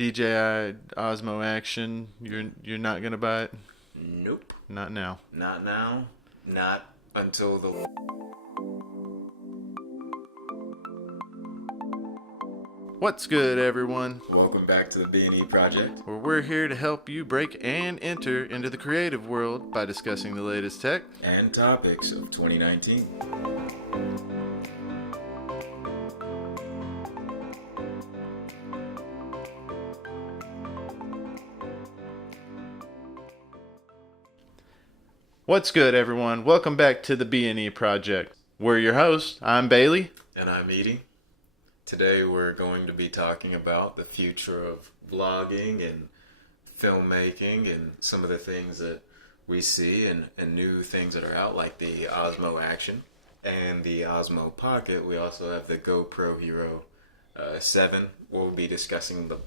DJI Osmo Action. You're not gonna buy it? Nope. Not now. Not now. Not until the... What's good, everyone? Welcome back to the B&E Project. Where we're here to help you break and enter into the creative world by discussing the latest tech And topics of 2019. What's good, everyone? Welcome back to the B&E Project. We're your hosts. I'm Bailey. And I'm Edie. Today we're going to be talking about the future of vlogging and filmmaking and some of the things that we see and new things that are out, like the Osmo Action and the Osmo Pocket. We also have the GoPro Hero 7. We'll be discussing the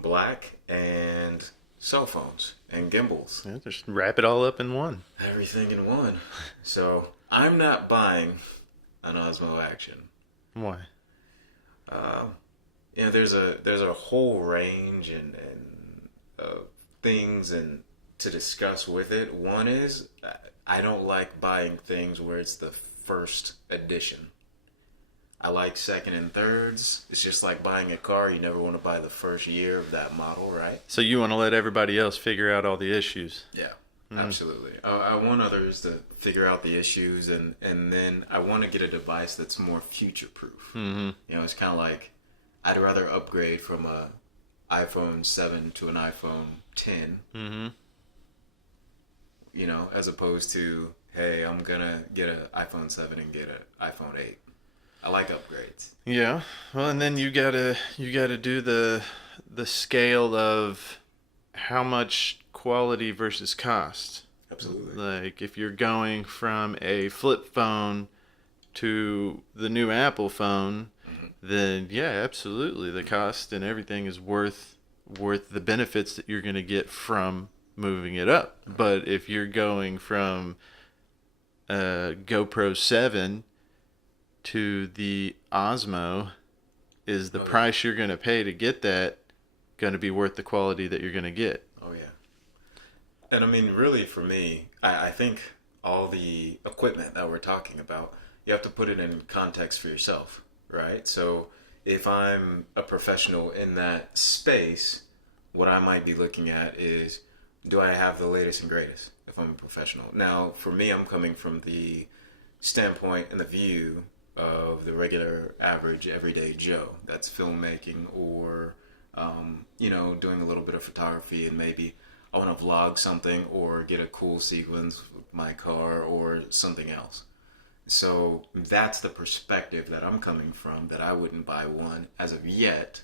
black and cell phones and gimbals. Yeah, just wrap it all up in one. Everything in one. So I'm not buying an Osmo Action. Why? There's a whole range and things and to discuss with it. One is I don't like buying things where it's the first edition. I like second and thirds. It's just like buying a car. You never want to buy the first year of that model, right? So you want to let everybody else figure out all the issues? Yeah, absolutely. I want others to figure out the issues, and then I want to get a device that's more future-proof. Mm-hmm. You know, it's kind of like I'd rather upgrade from a iPhone 7 to an iPhone 10. Mm-hmm. You know, as opposed to, hey, I'm gonna get an iPhone 7 and get an iPhone 8. I like upgrades. Yeah. Well, and then you gotta do the scale of how much quality versus cost. Absolutely. Like if you're going from a flip phone to the new Apple phone, then yeah, absolutely, the cost and everything is worth the benefits that you're going to get from moving it up. But if you're going from a GoPro 7 to the Osmo, is the price you're going to pay to get that going to be worth the quality that you're going to get? Oh, yeah. And I mean, really, for me, I think all the equipment that we're talking about, you have to put it in context for yourself, right? So if I'm a professional in that space, what I might be looking at is, do I have the latest and greatest if I'm a professional? Now, for me, I'm coming from the standpoint and the view of the regular, average, everyday Joe that's filmmaking or, doing a little bit of photography, and maybe I want to vlog something or get a cool sequence with my car or something else. So that's the perspective that I'm coming from, that I wouldn't buy one as of yet.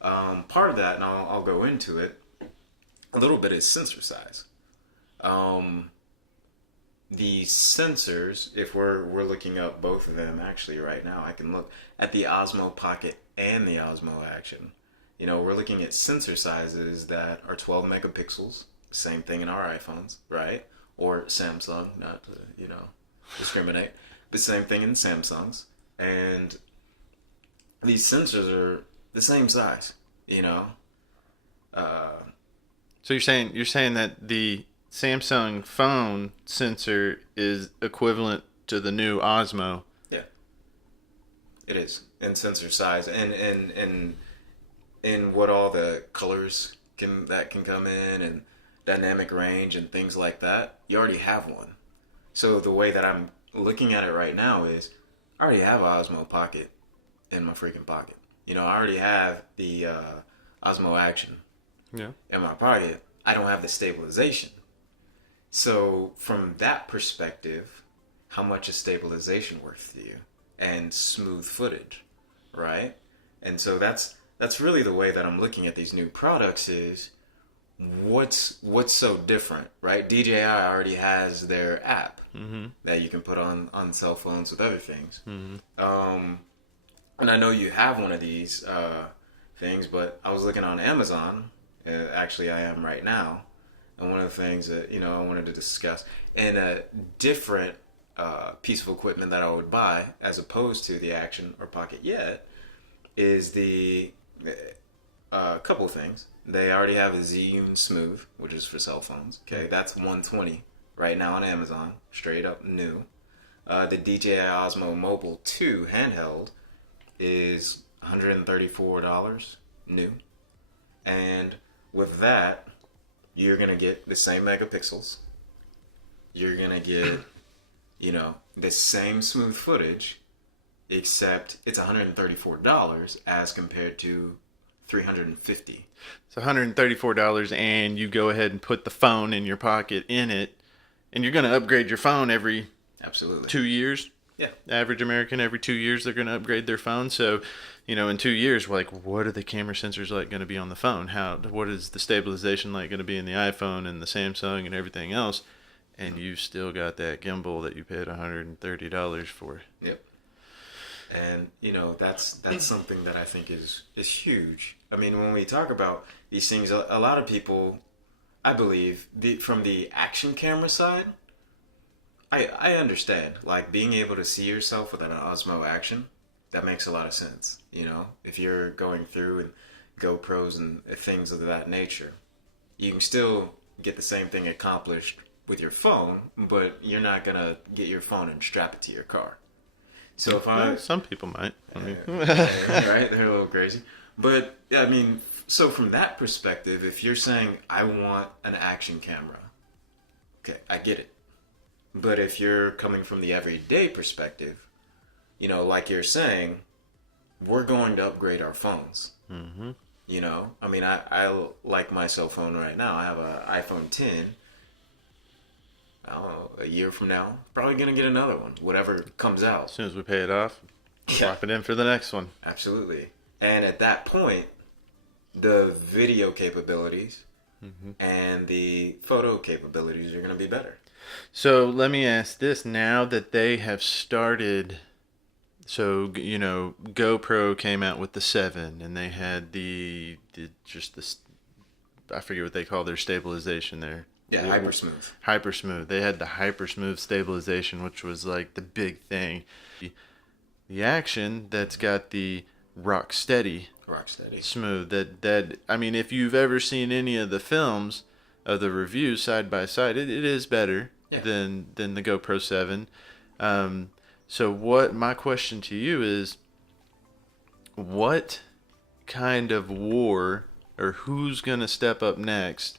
Part of that, and I'll go into it, a little bit is sensor size. The sensors, if we're looking up both of them actually right now, I can look at the Osmo Pocket and the Osmo Action. You know, we're looking at sensor sizes that are 12 megapixels, same thing in our iPhones, right? Or Samsung, not to, discriminate. The same thing in Samsungs. And these sensors are the same size, So you're saying that the Samsung phone sensor is equivalent to the new Osmo? Yeah, it is in sensor size and what all the colors can come in and dynamic range and things like that. You already have one. So the way that I'm looking at it right now is, I already have an Osmo Pocket in my freaking pocket. I already have the Osmo Action in my pocket. I don't have the stabilization. So from that perspective, how much is stabilization worth to you? And smooth footage, right? And so that's really the way that I'm looking at these new products is, what's so different, right? DJI already has their app that you can put on cell phones with other things. And I know you have one of these things, but I was looking on Amazon. Actually, I am right now. And one of the things that, I wanted to discuss, and a different piece of equipment that I would buy as opposed to the Action or Pocket yet, is the a couple things. They already have a Zhiyun Smooth, which is for cell phones. Okay, that's 120 right now on Amazon, straight up new. The DJI Osmo Mobile 2 handheld is $134 new. And with that, you're going to get the same megapixels. You're going to get, the same smooth footage, except it's $134 as compared to $350. It's $134, and you go ahead and put the phone in your pocket in it, and you're going to upgrade your phone every Absolutely 2 years. Yeah. Average American, every 2 years they're going to upgrade their phone. So, in 2 years, like, what are the camera sensors like going to be on the phone? What is the stabilization like going to be in the iPhone and the Samsung and everything else? And you've still got that gimbal that you paid $130 for. Yep. And that's something that I think is huge. I mean, when we talk about these things, a lot of people, I believe, from the action camera side, I understand, like, being able to see yourself with an Osmo Action, that makes a lot of sense. If you're going through and GoPros and things of that nature, you can still get the same thing accomplished with your phone, but you're not gonna get your phone and strap it to your car. So Some people might. Right, they're a little crazy. But I mean, so from that perspective, if you're saying I want an action camera, okay, I get it. But if you're coming from the everyday perspective, like you're saying, we're going to upgrade our phones. Mm-hmm. I mean, I like my cell phone right now. I have an iPhone 10. I don't know, a year from now, probably going to get another one, whatever comes out. As soon as we pay it off, swap it in for the next one. Absolutely. And at that point, the video capabilities and the photo capabilities are going to be better. So let me ask this. Now that they have started, so, GoPro came out with the 7, and they had I forget what they call their stabilization there. Yeah, hypersmooth. Hypersmooth. They had the hypersmooth stabilization, which was like the big thing. The Action, that's got the rock steady smooth. That I mean, if you've ever seen any of the films of the reviews side by side, it is better than the GoPro 7. So what my question to you is, what kind of war, or who's gonna step up next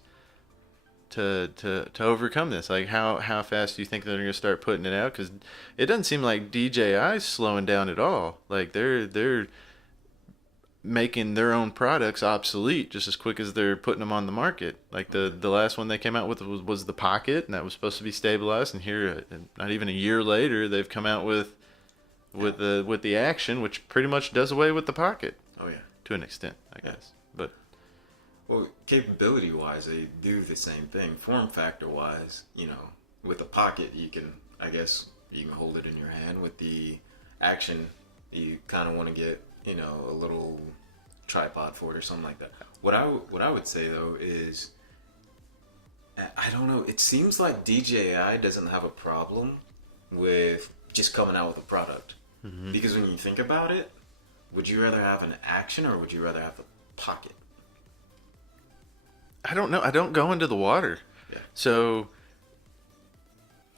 to overcome this? Like, how fast do you think they're going to start putting it out? Because it doesn't seem like DJI's slowing down at all. Like, they're making their own products obsolete just as quick as they're putting them on the market. Like, the last one they came out with was the Pocket, and that was supposed to be stabilized. And here, not even a year later, they've come out with the Action, which pretty much does away with the Pocket. Oh yeah, to an extent, I guess. But well, capability-wise, they do the same thing. Form factor-wise, with the Pocket, you can hold it in your hand. With the Action, you kind of want to get, a little tripod for it or something like that. What I would say, though, is, I don't know, it seems like DJI doesn't have a problem with just coming out with a product. Mm-hmm. Because when you think about it, would you rather have an Action or would you rather have the Pocket? I don't know. I don't go into the water. Yeah. So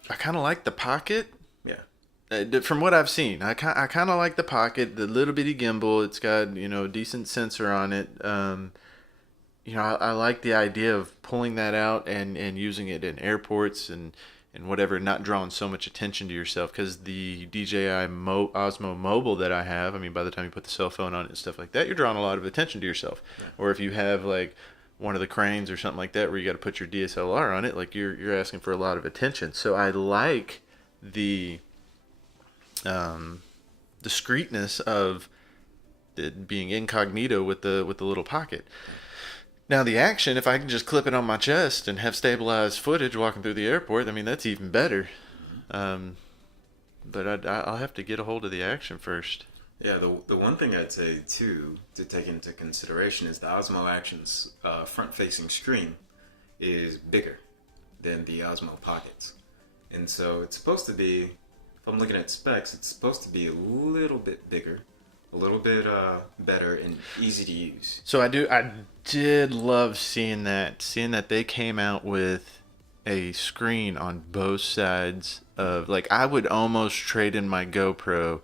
I kind of like the Pocket. Yeah. From what I've seen, I kind of like the Pocket, the little bitty gimbal. It's got, a decent sensor on it. I like the idea of pulling that out and using it in airports and whatever, not drawing so much attention to yourself. Because the DJI Osmo Mobile that I have, I mean, by the time you put the cell phone on it and stuff like that, you're drawing a lot of attention to yourself. Yeah. Or if you have, like, one of the cranes or something like that where you got to put your DSLR on it, like, you're asking for a lot of attention. So I like the discreetness of it being incognito with the little Pocket. Now the Action, if I can just clip it on my chest and have stabilized footage walking through the airport, I mean, that's even better. But I'll have to get a hold of the Action first. Yeah, the one thing I'd say, too, to take into consideration is the Osmo Action's front-facing screen is bigger than the Osmo Pockets. And so it's supposed to be, if I'm looking at specs, it's supposed to be a little bit bigger, a little bit better and easy to use. So I did love seeing that they came out with a screen on both sides of, like, I would almost trade in my GoPro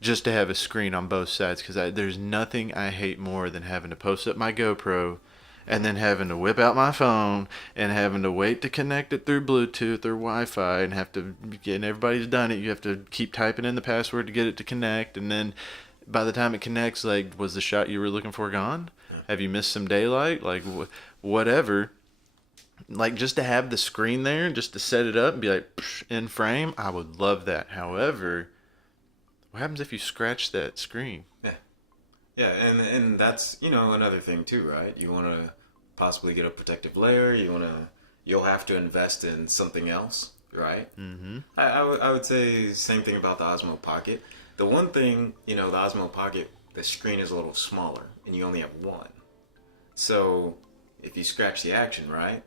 just to have a screen on both sides, because there's nothing I hate more than having to post up my GoPro and then having to whip out my phone and having to wait to connect it through Bluetooth or Wi-Fi, and have to, and everybody's done it, you have to keep typing in the password to get it to connect, and then by the time it connects, like, was the shot you were looking for gone? Have you missed some daylight? Like, whatever. Like, just to have the screen there, just to set it up and be like, in frame, I would love that. However, what happens if you scratch that screen? Yeah, and that's, another thing too, right? You want to possibly get a protective layer. You'll have to invest in something else, right? Mm-hmm. I would say same thing about the Osmo Pocket. The one thing, the Osmo Pocket, the screen is a little smaller, and you only have one. So if you scratch the Action, right,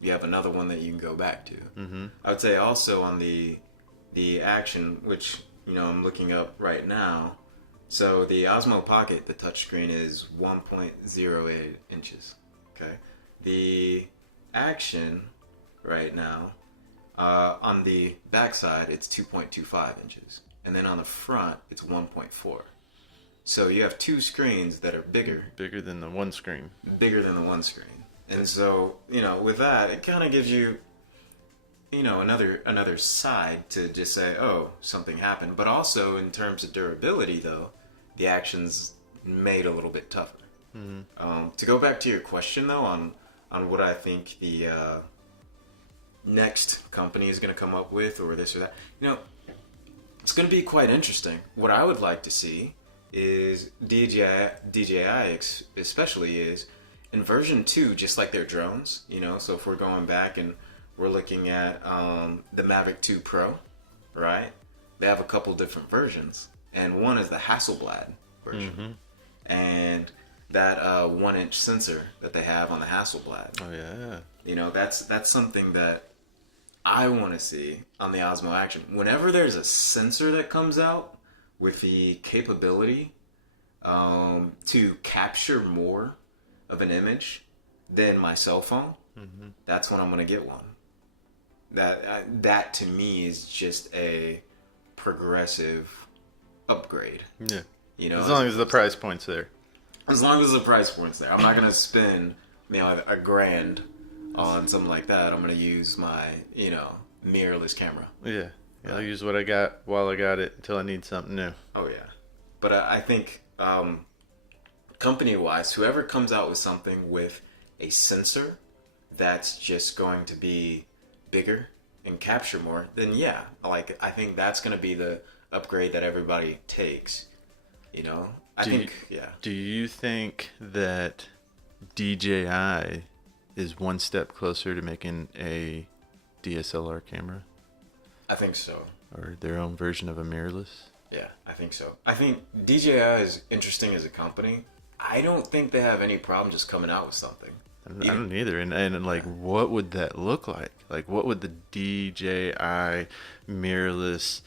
you have another one that you can go back to. Mm-hmm. I would say also on the Action, which I'm looking up right now. So the Osmo Pocket, the touchscreen is 1.08 inches. Okay, the Action right now, on the backside it's 2.25 inches, and then on the front it's 1.4. So you have two screens that are bigger than the one screen. Bigger than the one screen. And so, with that, it kind of gives you, another side to just say, oh, something happened. But also, in terms of durability, though, the Action's made a little bit tougher. Mm-hmm. To go back to your question, though, on what I think the next company is going to come up with, or this or that, it's going to be quite interesting. What I would like to see is DJI especially is in version 2, just like their drones, so if we're going back and we're looking at the Mavic 2 Pro, right? They have a couple different versions, and one is the Hasselblad version, and that 1-inch sensor that they have on the Hasselblad. Oh yeah. That's something that I want to see on the Osmo Action. Whenever there's a sensor that comes out with the capability to capture more of an image than my cell phone, that's when I'm going to get one. That to me is just a progressive upgrade. Yeah. As long as the price point's there. As long as the price point's there. I'm not going to spend $1,000 on something like that. I'm going to use my mirrorless camera. Yeah. I'll use what I got while I got it until I need something new. Oh yeah, but I think company-wise, whoever comes out with something with a sensor that's just going to be bigger and capture more, then yeah, I think that's going to be the upgrade that everybody takes. Do you think that DJI is one step closer to making a DSLR camera? I think so. Or their own version of a mirrorless? Yeah, I think so. I think DJI is interesting as a company. I don't think they have any problem just coming out with something. I don't either. And like, what would that look like? Like, what would the DJI mirrorless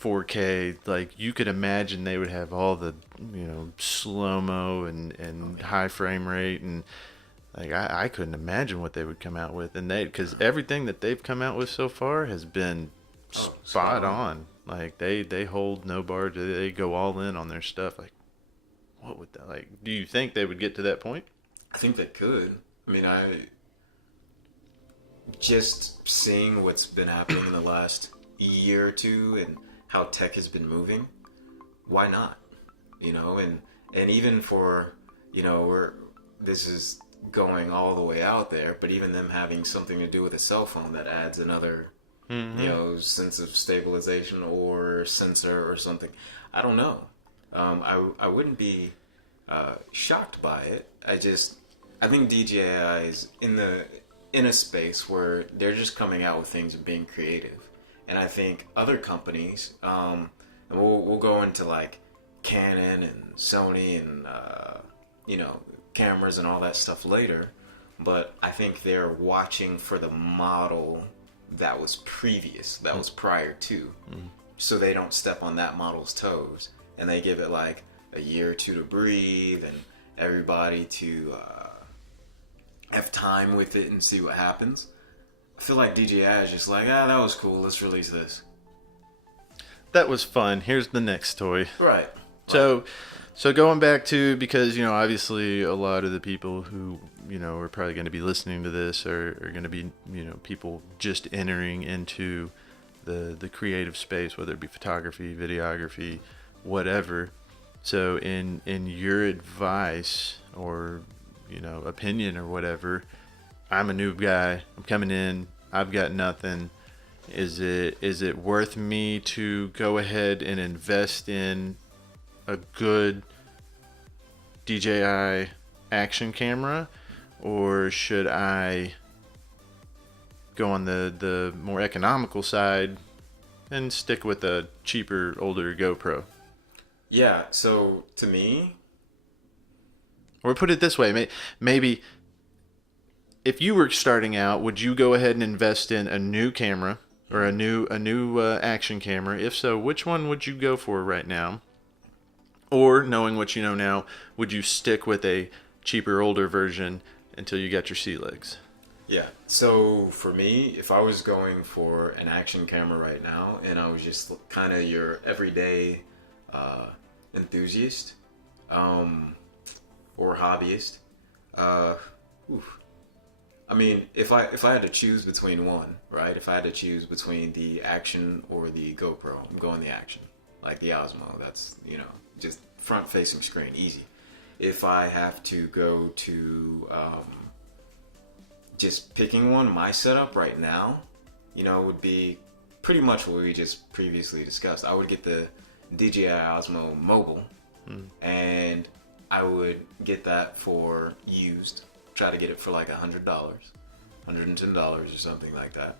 4K, like, you could imagine they would have all the, slow-mo and high frame rate, and like, I couldn't imagine what they would come out with. And because everything that they've come out with so far has been spot on. Like, they hold no bar. They go all in on their stuff. Like, what would that, like, do you think they would get to that point? I think they could. I mean, just seeing what's been happening in the last year or two and how tech has been moving, why not? And even for, this is going all the way out there, but even them having something to do with a cell phone that adds another sense of stabilization or sensor or something. I don't know. I wouldn't be shocked by it. I think DJI is in a space where they're just coming out with things and being creative, and I think other companies, and we'll go into like Canon and Sony and cameras and all that stuff later, but I think they're watching for the model that was prior to, so they don't step on that model's toes, and they give it like a year or two to breathe and everybody to have time with it and see what happens. I feel like DJI is just like, that was cool, let's release this. That was fun. Here's the next toy. Right. So going back to, because, you know, obviously a lot of the people who, you know, are probably going to be listening to this are going to be, you know, people just entering into the creative space, whether it be photography, videography, whatever. So in your advice or, you know, opinion or whatever, I'm a new guy, I'm coming in, I've got nothing. Is it worth me to go ahead and invest in a good DJI Action camera, or should I go on the more economical side and stick with a cheaper, older GoPro? Yeah, so to me, or put it this way, maybe if you were starting out, would you go ahead and invest in a new camera or a new action camera? If so, which one would you go for right now? Or, knowing what you know now, would you stick with a cheaper, older version until you got your sea legs? yeah. So for me, if I was going for an action camera right now and I was just kind of your everyday enthusiast or hobbyist, I mean, if I had to choose between one, right? If I had to choose between the Action or the GoPro, I'm going the Action. Like the Osmo, that's, you know, just front-facing screen, easy. If I have to go to just picking one, my setup right now, you know, would be pretty much what we just previously discussed. I would get the DJI Osmo Mobile, and I would get that for used. Try to get it for like $100, $110 or something like that.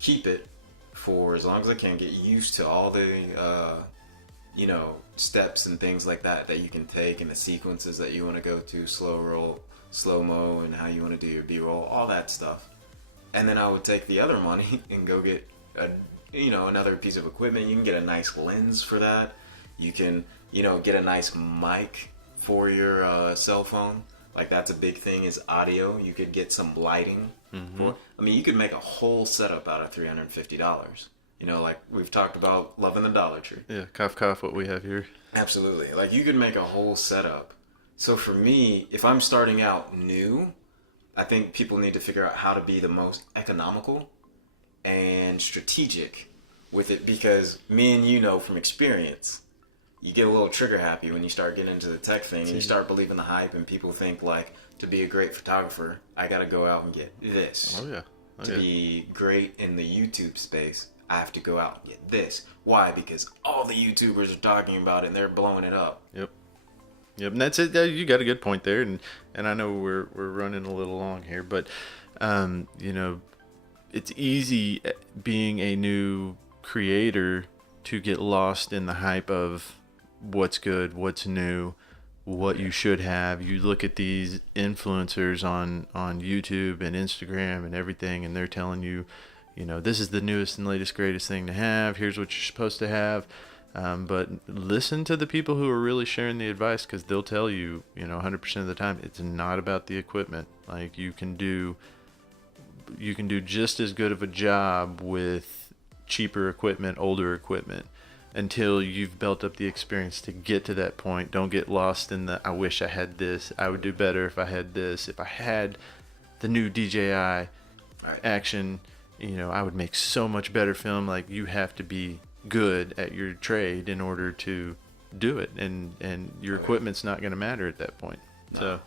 Keep it for as long as I can. Get used to all the you know, steps and things like that you can take, and the sequences that you want to go to, slow roll, slow mo, and how you want to do your B-roll, all that stuff. And then I would take the other money and go get another piece of equipment. You can get a nice lens for that. You can, you know, get a nice mic for your cell phone. Like, that's a big thing, is audio. You could get some lighting. I mean, you could make a whole setup out of $350. You know, like we've talked about loving the Dollar Tree. Yeah, cough, cough, what we have here. Absolutely. Like, you could make a whole setup. So for me, if I'm starting out new, I think people need to figure out how to be the most economical and strategic with it, because me and you know from experience, you get a little trigger happy when you start getting into the tech thing and you start believing the hype, and people think, like, to be a great photographer, I got to go out and get this. Oh, yeah. To be great in the YouTube space, I have to go out and get this. Why? Because all the YouTubers are talking about it and they're blowing it up. Yep. And that's it. You got a good point there, and I know we're running a little long here, but you know, it's easy being a new creator to get lost in the hype of what's good, what's new, what you should have. You look at these influencers on YouTube and Instagram and everything, and they're telling you, you know, this is the newest and latest, greatest thing to have. Here's what you're supposed to have. But listen to the people who are really sharing the advice, because they'll tell you, you know, 100% of the time, it's not about the equipment. Like, you can do just as good of a job with cheaper equipment, older equipment, until you've built up the experience to get to that point. Don't get lost in the, I wish I had this. I would do better if I had this. If I had the new DJI Action, you know, I would make so much better film. Like, you have to be good at your trade in order to do it, and your equipment's not going to matter at that point. No. So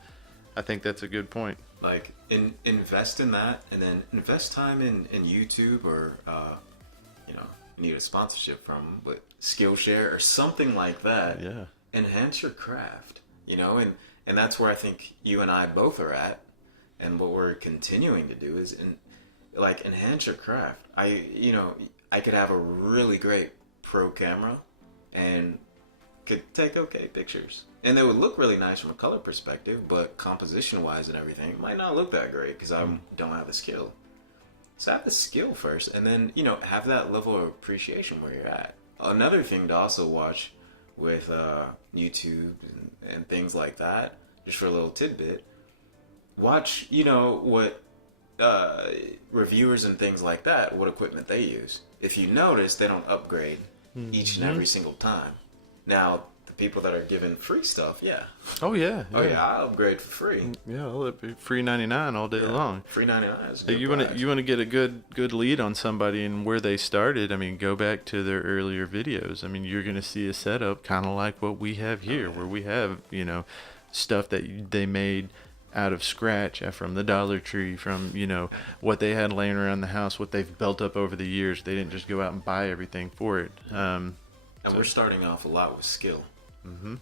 I think that's a good point. Like, invest in that, and then invest time in YouTube, or you know, you need a sponsorship from, but Skillshare or something like that. Yeah. Enhance your craft, you know, and that's where I think you and I both are at, and what we're continuing to do is enhance your craft. I could have a really great pro camera and could take okay pictures, and they would look really nice from a color perspective, but composition wise and everything, it might not look that great because I don't have the skill. So have the skill first, and then, you know, have that level of appreciation where you're at. Another thing to also watch with YouTube and things like that, just for a little tidbit, watch, what reviewers and things like that, what equipment they use. If you notice, they don't upgrade each and every single time. Now, the people that are given free stuff, yeah. Oh yeah. Oh yeah, I upgrade for free. Yeah, I'll be free 99 all day long. Free 99 is a Hey, good you want to get a good lead on somebody and where they started. I mean, go back to their earlier videos. I mean, you're going to see a setup kind of like what we have here, where we have, stuff that they made out of scratch from the Dollar Tree, from what they had laying around the house, what they've built up over the years. They didn't just go out and buy everything for it. And we're starting off a lot with skill, and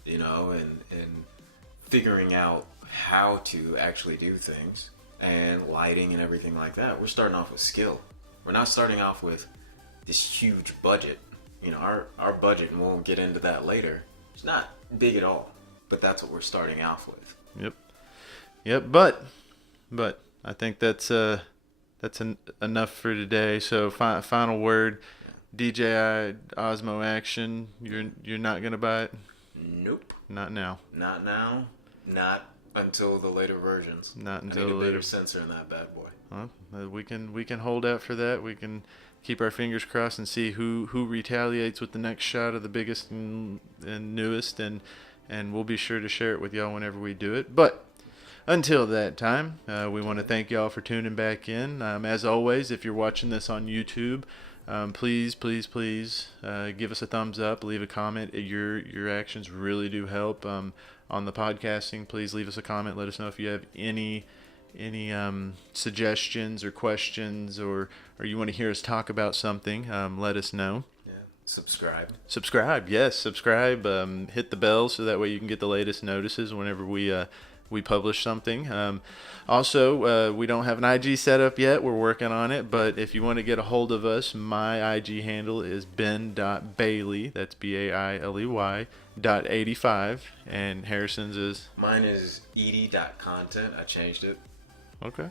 figuring out how to actually do things, and lighting and everything like that. We're starting off with skill. We're not starting off with this huge budget. Our budget, and we'll get into that later, it's not big at all, but that's what we're starting off with. Yep, but I think that's enough for today. So final word, DJI Osmo Action. You're not gonna buy it? Nope. Not now. Not now. Not until the later versions. Not until I need a later bigger sensor in that bad boy. Well, we can hold out for that. We can keep our fingers crossed and see who retaliates with the next shot of the biggest and newest, and we'll be sure to share it with y'all whenever we do it. But until that time, we want to thank y'all for tuning back in. As always, if you're watching this on YouTube, please give us a thumbs up, leave a comment. Your actions really do help. On the podcasting, please leave us a comment. Let us know if you have any suggestions or questions, or you want to hear us talk about something. Let us know. Subscribe. Yes, subscribe. Hit the bell so that way you can get the latest notices whenever we publish something. Also, we don't have an IG set up yet. We're working on it. But if you want to get a hold of us, my IG handle is ben.bailey. That's BAILEY .85. And Harrison's is? Mine is ed.content. I changed it. Okay.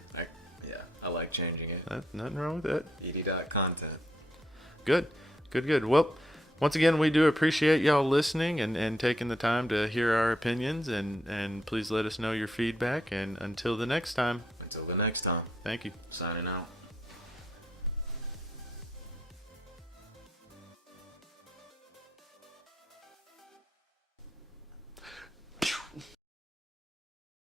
I like changing it. Nothing wrong with that. ed.content. Good. Well, once again, we do appreciate y'all listening and taking the time to hear our opinions, and please let us know your feedback. And until the next time. Thank you. Signing out.